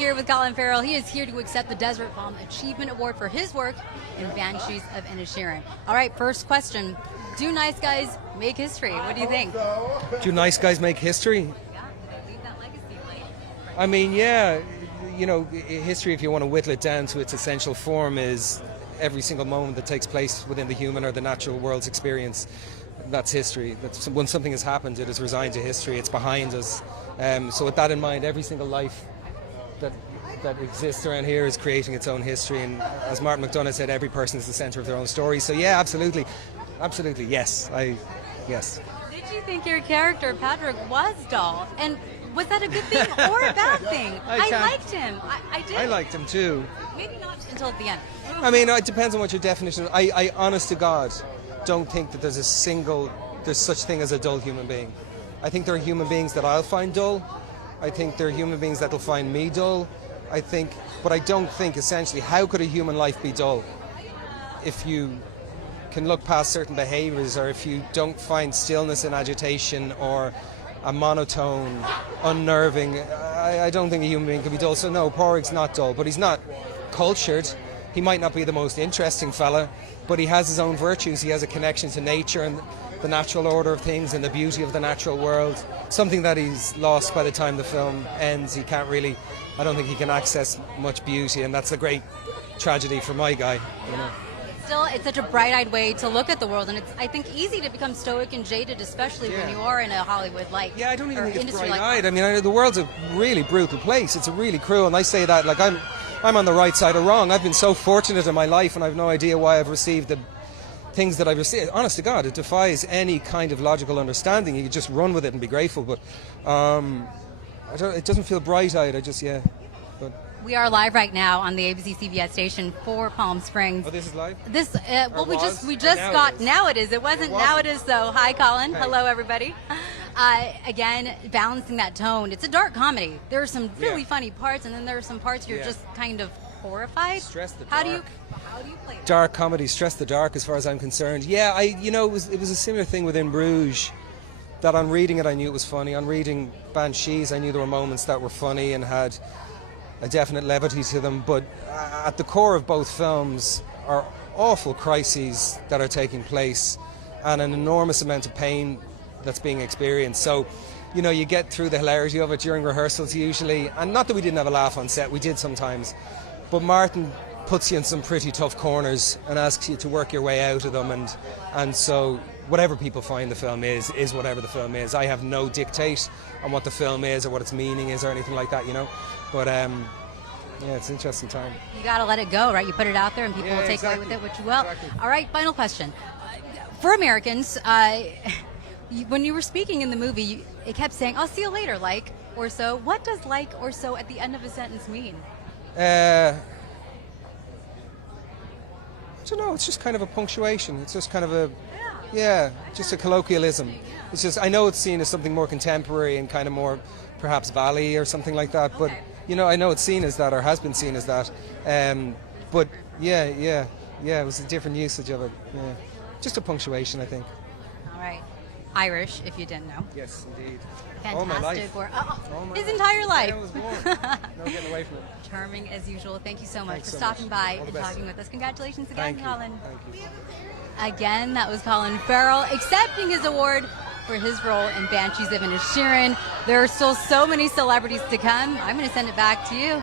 Here with Colin Farrell. He is here to accept the Desert Palm Achievement Award for his work in Banshees of Inisherin. All right, first question. Do nice guys make history? What do you think? Do nice guys make history? Yeah, do they leave that legacy? I mean, yeah, you know, history, if you want to whittle it down to its essential form, is every single moment that takes place within the human or the natural world's experience. That's history. That's when something has happened, it is resigned to history. It's behind us. So with that in mind, every single life that exists around here is creating its own history, and as Martin McDonagh said, every person is the centre of their own story. So yeah, absolutely, yes. Yes. Did you think your character Patrick was dull, and was that a good thing or a bad thing? I liked him. I did. I liked him too. Maybe not until at the end. I mean, it depends on what your definition is. I honest to God, don't think that there's such thing as a dull human being. I think there are human beings that I'll find dull. I think there are human beings that will find me dull. But I don't think, essentially, how could a human life be dull if you can look past certain behaviours, or if you don't find stillness and agitation, or a monotone, unnerving. I don't think a human being can be dull. So no, Porrig's not dull, but he's not cultured. He might not be the most interesting fella, but he has his own virtues. He has a connection to nature and the natural order of things and the beauty of the natural world, something that he's lost by the time the film ends. He can't really, I don't think he can access much beauty, and that's a great tragedy for my guy, you know. Still, it's such a bright-eyed way to look at the world, and it's, I think, easy to become stoic and jaded, especially when you are in a Hollywood life. Yeah, I don't even think it's bright-eyed. I mean, the world's a really brutal place. It's a really cruel, and I say that like I'm on the right side of wrong. I've been so fortunate in my life, and I've no idea why I've received the things that I've received. Honest to God, it defies any kind of logical understanding. You just run with it and be grateful. But it doesn't feel bright-eyed. But we are live right now on the ABC CBS station for Palm Springs. Oh, this is live? This well, we just got. Now it is. It wasn't. Now it is. So hi, Colin. Hey. Hello, everybody. Again, balancing that tone. It's a dark comedy. There are some really funny parts, and then there are some parts you're just kind of horrified. Stress the dark. How do you play it? Dark comedy, stress the dark, as far as I'm concerned. Yeah, it was a similar thing within Bruges. That on reading it, I knew it was funny. On reading Banshees, I knew there were moments that were funny and had a definite levity to them. But at the core of both films are awful crises that are taking place and an enormous amount of pain that's being experienced. So, you know, you get through the hilarity of it during rehearsals usually, and not that we didn't have a laugh on set, we did sometimes, but Martin puts you in some pretty tough corners and asks you to work your way out of them, and so whatever people find the film is whatever the film is. I have no dictate on what the film is or what its meaning is or anything like that, you know, but yeah, it's an interesting time. You gotta let it go, right? You put it out there and people will take away with it, which you will. Exactly. All right, final question. For Americans, when you were speaking in the movie, it kept saying, I'll see you later, like, or so. What does like or so at the end of a sentence mean? I don't know, it's just kind of a punctuation. It's just kind of just a colloquialism. It's just, I know it's seen as something more contemporary and kind of more perhaps valley or something like that, but you know, I know it's seen as that, or has been seen as that. But it was a different usage of it. Yeah. Just a punctuation, I think. All right. Irish, if you didn't know. Yes, indeed. Fantastic. All my life. His entire life. I was born. No getting away from it. Charming as usual. Thank you so much Thanks for so stopping much. by All the and best. talking with us. Congratulations again, Colin. Thank you. Again, that was Colin Farrell accepting his award for his role in Banshees of Inisherin. There are still so many celebrities to come. I'm going to send it back to you.